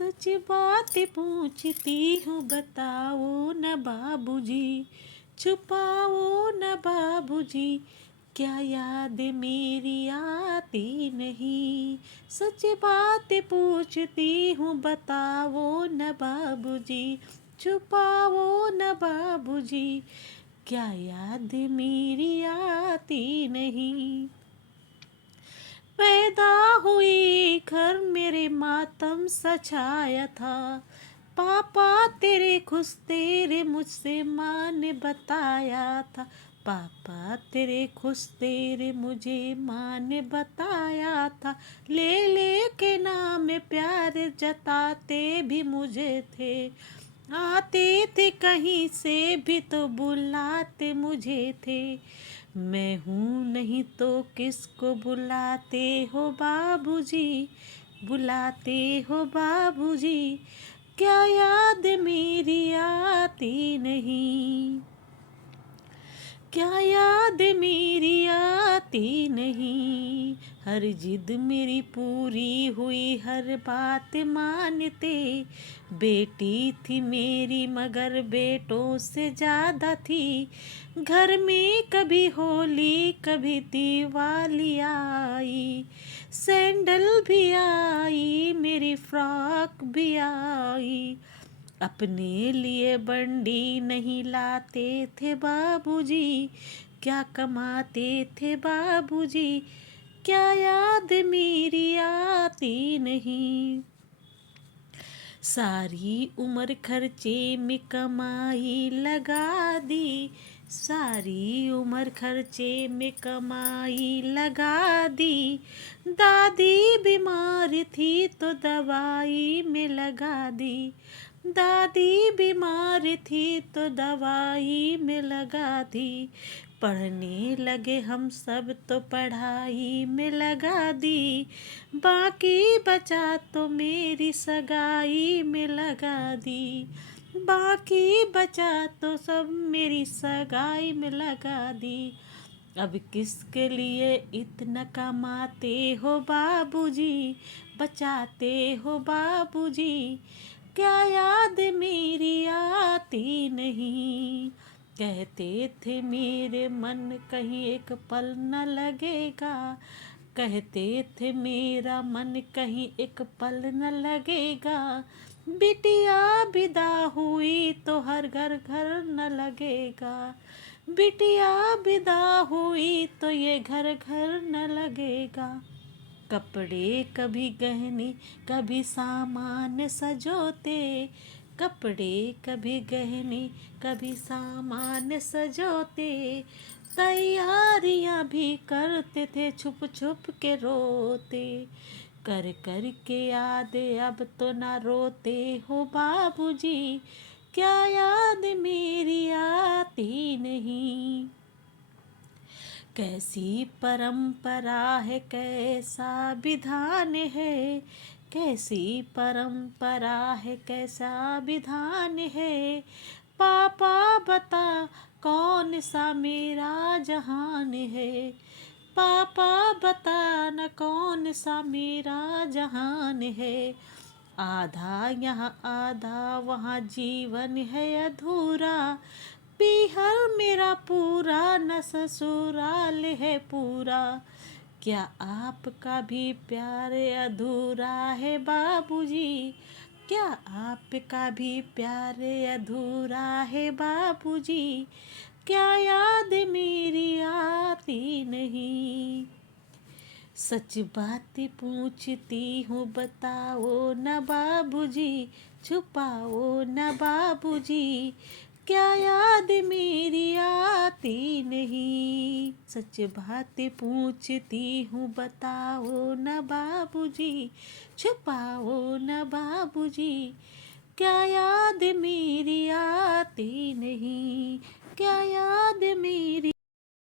सच बात पूछती हूँ बताओ न बाबूजी, छुपाओ न बाबूजी, क्या याद मेरी आती नहीं। सच बात पूछती हूँ बताओ न बाबूजी, छुपाओ न बाबूजी, क्या याद मेरी आती नहीं। पैदा हुई घर मेरे मातम सछाया था, पापा तेरे खुश तेरे मुझसे माँ ने बताया था, पापा तेरे खुश तेरे मुझे माँ ने बताया था। ले ले के नाम प्यार जताते भी मुझे थे, आते थे कहीं से भी तो बुलाते मुझे थे। मैं हूँ नहीं तो किसको बुलाते हो बाबूजी, बुलाते हो बाबूजी, क्या याद मेरी आती नहीं, क्या याद मेरी आती नहीं। हर जिद मेरी पूरी हुई हर बात मानते, बेटी थी मेरी मगर बेटों से ज़्यादा थी। घर में कभी होली कभी दिवाली आई, सैंडल भी आई मेरी फ्रॉक भी आई। अपने लिए बंडी नहीं लाते थे बाबूजी, क्या कमाते थे बाबूजी, क्या याद मेरी आती नहीं। सारी उम्र खर्चे में कमाई लगा दी, सारी उम्र खर्चे में कमाई लगा दी। दादी बीमार थी तो दवाई में लगा दी, दादी बीमार थी तो दवाई में लगा दी। पढ़ने लगे हम सब तो पढ़ाई में लगा दी, बाकी बचा तो मेरी सगाई में लगा दी, बाकी बचा तो सब मेरी सगाई में लगा दी। अब किसके लिए इतना कमाते हो बाबूजी, बचाते हो बाबूजी, क्या याद मेरी आती नहीं। कहते थे मेरे मन कहीं एक पल न लगेगा, कहते थे मेरा मन कहीं एक पल न लगेगा। बिटिया विदा हुई तो हर घर घर न लगेगा, बिटिया विदा हुई तो ये घर घर न लगेगा। कपड़े कभी गहने कभी सामान सजोते, कपड़े कभी गहने कभी सामान सजोते। तैयारियां भी करते थे छुप छुप के रोते, कर कर के याद अब तो ना रोते हो बाबूजी, क्या याद मेरी आती नहीं। कैसी परंपरा है कैसा विधान है, कैसी परंपरा है कैसा विधान है। पापा बता कौन सा मेरा जहान है, पापा बता न कौन सा मेरा जहान है। आधा यहाँ आधा वहाँ जीवन है अधूरा, पीहर मेरा पूरा न ससुराल है पूरा। क्या आपका भी प्यार अधूरा है बाबूजी, क्या आपका भी प्यार अधूरा है बाबूजी, क्या याद मेरी आती नहीं। सच बात पूछती हूँ बताओ न बाबूजी, छुपाओ न बाबूजी, क्या याद मेरी आती नहीं। सच बात पूछती हूँ बताओ न बाबूजी, छुपाओ न बाबूजी, क्या याद मेरी आती नहीं, क्या याद मेरी